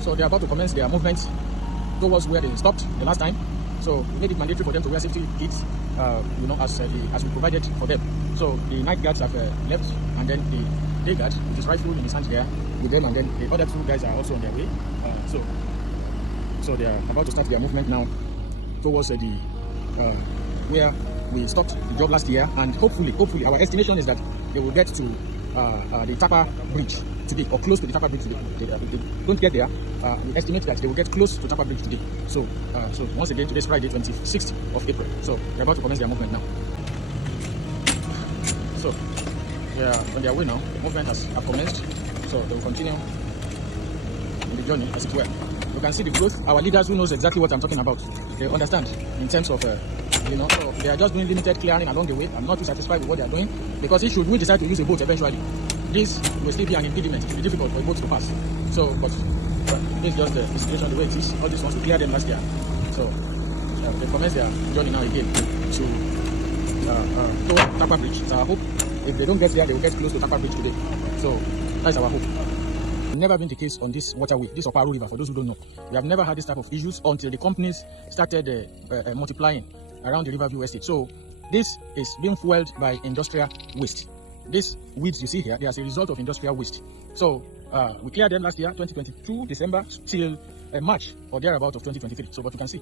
So they are about to commence their movement towards where they stopped the last time. So we made it mandatory for them to wear safety kits, as we provided for them. So the night guards have left, and then the day guard, with his rifle in his hands there with them, and then the other two guys are also on their way. So they are about to start their movement now towards where we stopped the job last year, and hopefully our estimation is that they will get to the Tapa Bridge today, or close to the Tapa Bridge today. If they don't get there, we estimate that they will get close to Tapa Bridge today. So once again, today's Friday, 26th of April. So they're about to commence their movement now. So they are on their way now. The movement has commenced. So they will continue in the journey, as it were. You can see the growth. Our leaders who knows exactly what I'm talking about, they understand in terms of, so they are just doing limited clearing along the way. I'm not too satisfied with what they are doing, because should we decide to use a boat eventually, this will still be an impediment. It will be difficult for boats to pass. So, but this is just the situation the way it is. All this wants to clear them last year. So they commence their journey now again to Tapa Bridge. It's our hope. If they don't get there, they will get close to Tapa Bridge today. So that's our hope. Never been the case on this waterway, this Opa Aro River. For those who don't know, we have never had this type of issues until the companies started multiplying around the Riverview estate. So this is being fueled by industrial waste. These weeds you see here, they are as a result of industrial waste. So we cleared them last year, 2022 December till March or thereabout of 2023. So what you can see.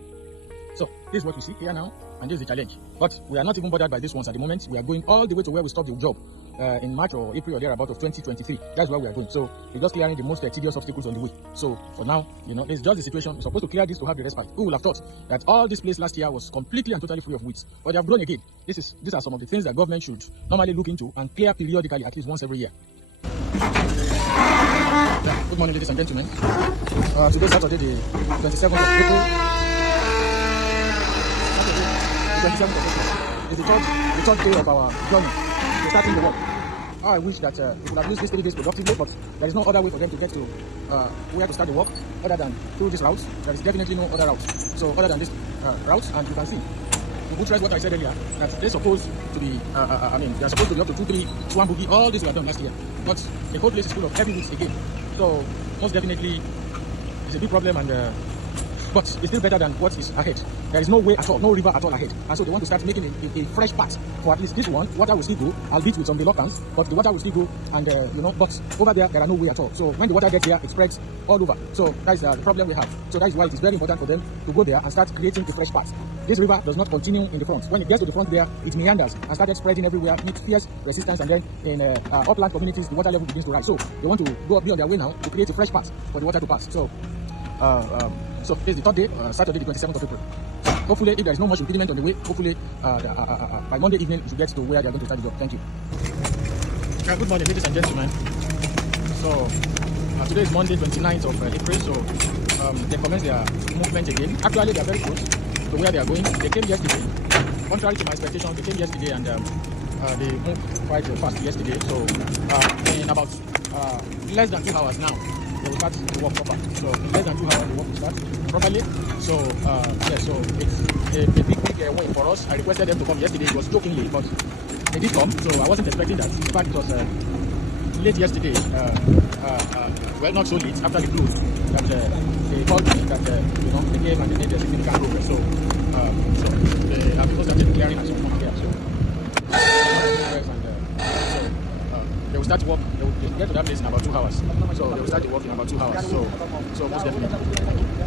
So this is what we see here now, and this is the challenge. But we are not even bothered by this ones at the moment. We are going all the way to where we stopped the job in March or April or thereabout of 2023. That's where we are going. So we're just clearing the most tedious obstacles on the way. So for now, it's just the situation. We're supposed to clear this to have the respite. Who would have thought that all this place last year was completely and totally free of weeds? But they have grown again. These are some of the things that government should normally look into and clear periodically, at least once every year. Good morning, ladies and gentlemen. Today is Saturday, the 27th of April. The 27th of April is the third day of our journey to starting the work. I wish that we could have used these 3 days productively, but there is no other way for them to get to where to start the work other than through this route. There is definitely no other route. So other than this route, and you can see, to buttress what I said earlier, that they're supposed to be, they're supposed to be up to 2-3 Swan Boogie. All this were done last year, but the whole place is full of heavy weeds again. So most definitely, it's a big problem, and but it's still better than what is ahead. There is no way at all, no river at all ahead. And so they want to start making a fresh path for at least this one. Water will still go, albeit with some reluctance, but the water will still go, and but over there are no way at all. So when the water gets here, it spreads all over. So that is the problem we have. So that is why it is very important for them to go there and start creating a fresh path. This river does not continue in the front. When it gets to the front there, it meanders and started spreading everywhere, meet fierce resistance, and then in upland communities, the water level begins to rise. So they want to be on their way now to create a fresh path for the water to pass. So so this is the third day, Saturday the 27th of April. So hopefully, if there is no much impediment on the way, hopefully by Monday evening we should get to where they are going to start the job. Thank you. Good morning, ladies and gentlemen. So today is Monday 29th of April. So they commence their movement again. Actually, they are very close to where they are going. They came yesterday. Contrary to my expectations, they came yesterday, and they moved quite fast yesterday. So in about less than 2 hours now, they will start to work proper. So in less than 2 hours, the work will start properly. So so it's a big win for us. I requested them to come yesterday. It was jokingly, but they did come. So I wasn't expecting that. In fact, it was late yesterday. Well, not so late after the close that they told me that they came and they made a significant progress. So they have also started clearing at some point here. So they will start work. They will get to that place in about 2 hours. So they will start the work in about 2 hours. So most definitely.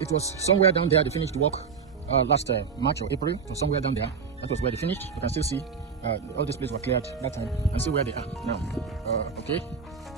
It was somewhere down there they finished the work last March or April. It was somewhere down there. That was where they finished. You can still see all these places were cleared that time, and see where they are now. Okay,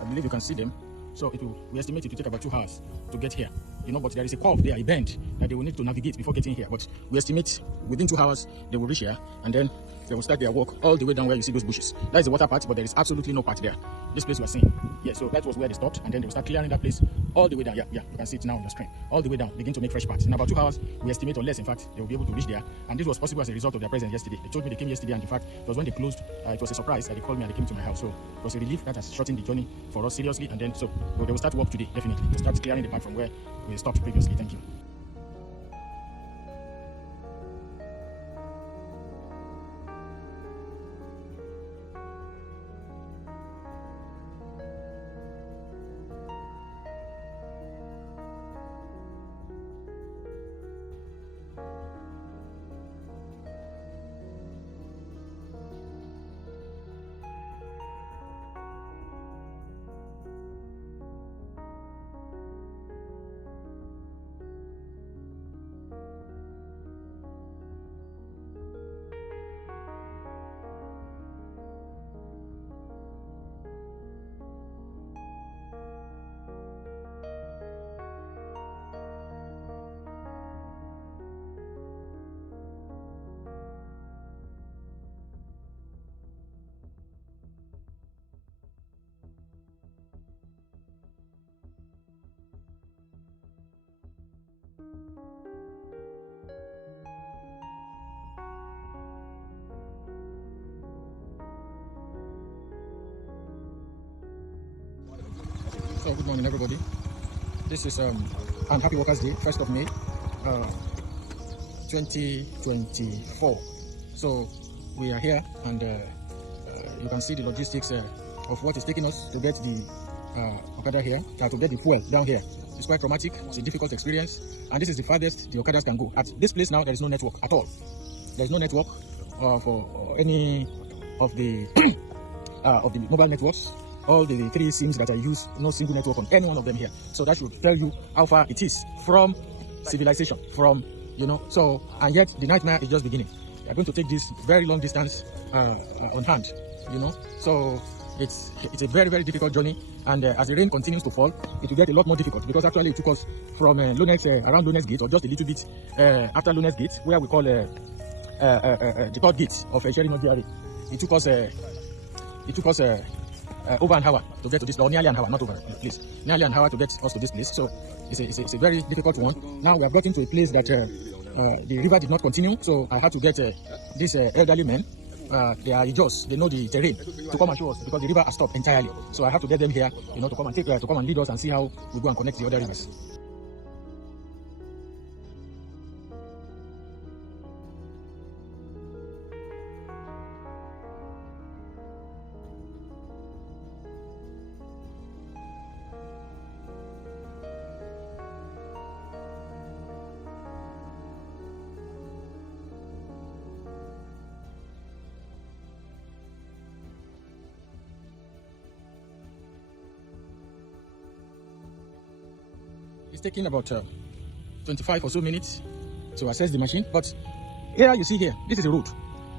I believe you can see them. So we estimate it to take about 2 hours to get here. But there is a curve there, a bend that they will need to navigate before getting here. But we estimate within 2 hours they will reach here, and then they will start their walk all the way down where you see those bushes. That is the water part, but there is absolutely no part there. This place we are seeing. Yeah, so that was where they stopped, and then they will start clearing that place all the way down. Yeah, you can see it now on the screen. All the way down, begin to make fresh parts. In about 2 hours, we estimate, or less, in fact, they will be able to reach there. And this was possible as a result of their presence yesterday. They told me they came yesterday, and in fact, it was when they closed. It was a surprise that they called me and they came to my house. So it was a relief that has shortened the journey for us seriously. And then so they will start work today, definitely, to start clearing the part from where we stopped previously. Thank you. So good morning, everybody. This is Happy Workers Day, 1st of May, 2024. So we are here, and you can see the logistics of what is taking us to get the Okada here, to get the fuel down here. It's quite traumatic. It's a difficult experience, and this is the farthest the Okadas can go. At this place now, there is no network at all. There is no network for any of the mobile networks. All the 3 SIMs that I use, no single network on any one of them here. So that should tell you how far it is from civilization, from, so, and yet the nightmare is just beginning. We are going to take this very long distance on hand, so it's a very, very difficult journey. And as the rain continues to fall, it will get a lot more difficult, because actually it took us from around Lunes Gate, or just a little bit after Lunes Gate, where we call the 3rd gate of Sherry. It took us over an hour to get to this, or nearly an hour, not over, please, nearly an hour to get us to this place. So it's a very difficult one. Now we have gotten to a place that the river did not continue, so I had to get these elderly men. They are Ijos, they know the terrain, to come and show us, because the river has stopped entirely. So I have to get them here, to come and lead us and see how we go and connect the other rivers. It's taking about 25 or so minutes to access the machine, but here you see here, this is a road.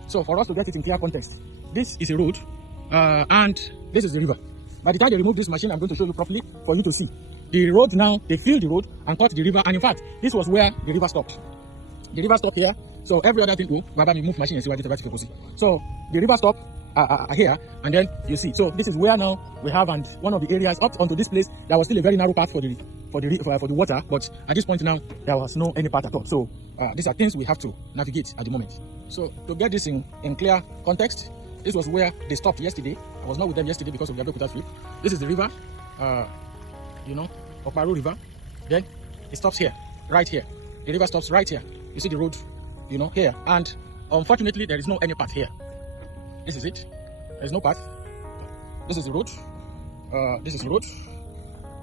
So for us to get it in clear context, this is a road and this is the river. By the time they remove this machine, I'm going to show you properly for you to see. The road now, they filled the road and cut the river, and in fact, this was where the river stopped. The river stopped here, so every other thing, move machine and see what it. So the river stopped here, and then you see. So this is where now we have, and one of the areas up onto this place, there was still a very narrow path for the water, but at this point now there was no any path at all. So these are things we have to navigate at the moment. So to get this in clear context, this was where they stopped yesterday. I was not with them yesterday because of the Abeokuta trip. This is the river, Opa Aro River. Then it stops here, right here. The river stops right here. You see the road, here. And unfortunately, there is no any path here. This is it. There is no path. This is the road. This is the road.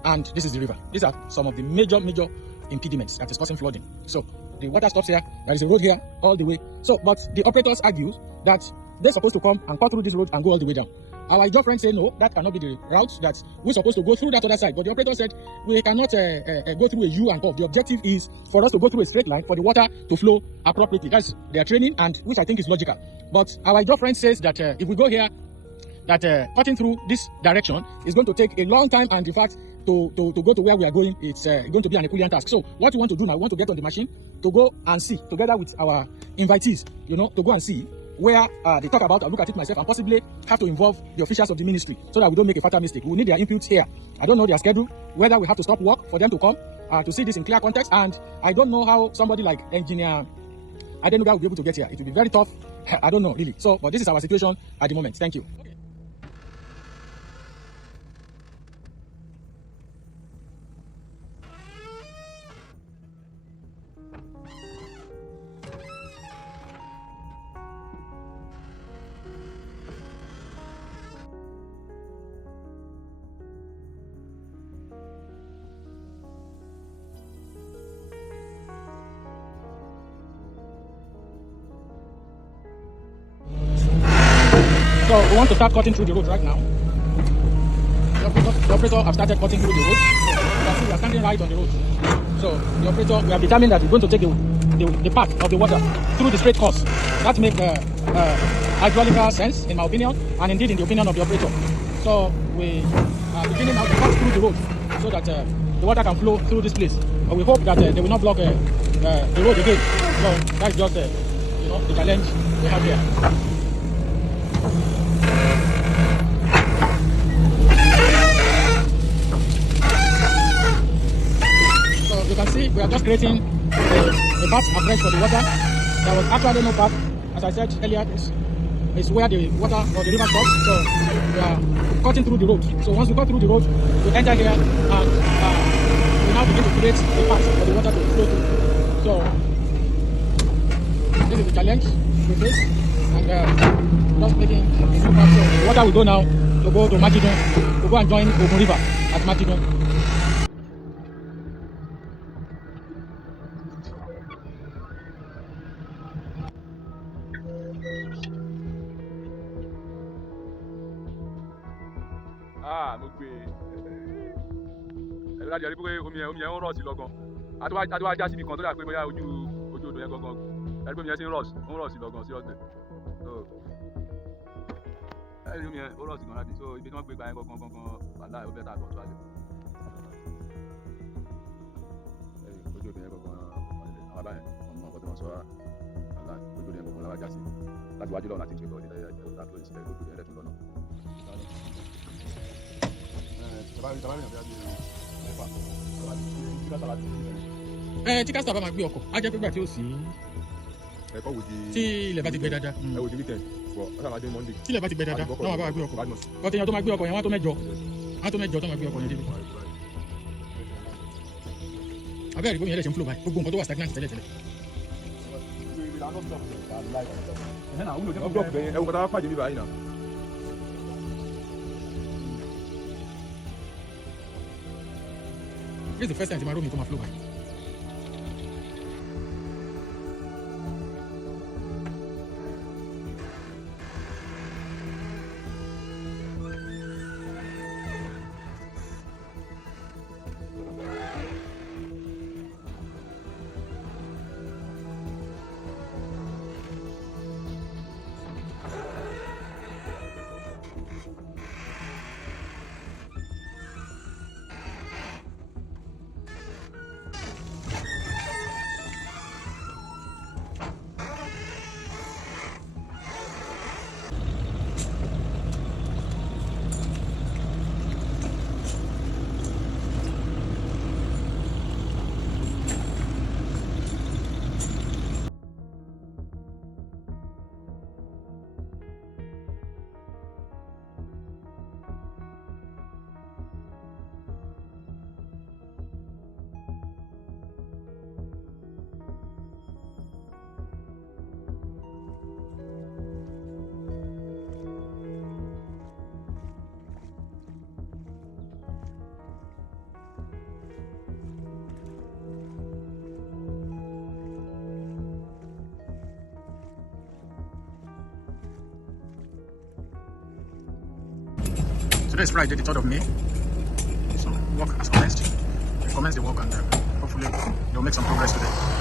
And this is the river. These are some of the major impediments that is causing flooding. So the water stops here. There is a road here all the way. So, but the operators argue that they're supposed to come and cut through this road and go all the way down. Our job friends say no, that cannot be the route, that we're supposed to go through that other side. But the operator said we cannot go through a U and curve. The objective is for us to go through a straight line for the water to flow appropriately. That's their training, and which I think is logical. But our job friend says that if we go here, that cutting through this direction is going to take a long time, and in fact, to go to where we are going, it's going to be an Herculean task. So what we want to do now, we want to get on the machine to go and see, together with our invitees, to go and see where they talk about, I'll look at it myself, and possibly have to involve the officials of the ministry so that we don't make a fatal mistake. We need their inputs here. I don't know their schedule, whether we have to stop work for them to come to see this in clear context, and I don't know how somebody like engineer Adenuga will be able to get here. It will be very tough. I don't know really. So, but this is our situation at the moment. Thank you. Okay. So we want to start cutting through the road right now. The operator have started cutting through the road. You can see we are standing right on the road. So the operator, we have determined that we're going to take the path of the water through the straight course. That makes hydraulical sense, in my opinion, and indeed in the opinion of the operator. So we are beginning now to cut through the road so that the water can flow through this place. But we hope that they will not block the road again. So that's just the challenge we have here. You can see we are just creating a path afresh for the water. There was actually no path. As I said earlier, it's where the water or the river stops. So we are cutting through the road. So once we cut through the road, we enter here and we now begin to create a path for the water to flow through. So this is the challenge we face, and just making a new path. So the water will go now to go to Macedon, to go and join Ogun River at Macedon. Mo gbé ẹ̀rọ láti rí pé omi yẹn ń rọ̀ sí lọ́gán àtiwá já síbi kan tó dà pé bóyá ojú odò yẹn gangan ẹ̀rí pé omi yẹn ti ń rọ̀ sí lọ́gán sí ọ̀sẹ̀ so ẹ̀rí omi yẹn ó rọ̀ sí gan láti so ibi tí wọ́n gbé gba yẹn gangan wàhálà ó bẹ́ẹ̀ tà àtọ̀ tó alẹ́ ojú odò yẹn gangan àwọn abáyẹn ọmọ ọkọ tí wọ́n sọ wàhálà ojú odò yẹn gangan láwá já sí láti wájú lọ́nà àti ìṣèlú ọ̀dẹ̀ láti lóyún sílẹ̀ ojú odò yẹn lẹ́tún lọ́nà. Tí kásítà bá máa gbé ọkọ̀ á jẹ́ pé gbà tí ó sì tí ilẹ̀ bá ti gbẹ dáadáa. Tí ilẹ̀ bá ti gbẹ dáadáa náà wà bá gbé ọkọ̀. Bọ́tí èèyàn tó máa gbé ọkọ̀ yẹn wọ́n á tó mẹ́jọ tó máa gbé ọkọ̀ yẹn débi. Abẹ́rẹ́ ìbò yẹn lè ṣe ń flow báyìí gbogbo nǹkan tó wà stagnant tẹ́lẹ̀ tẹ́lẹ̀. This is the first time my room is going to flow by. Today is Friday, the 3rd of May. So work has commenced. We commence the work and hopefully they'll make some progress today.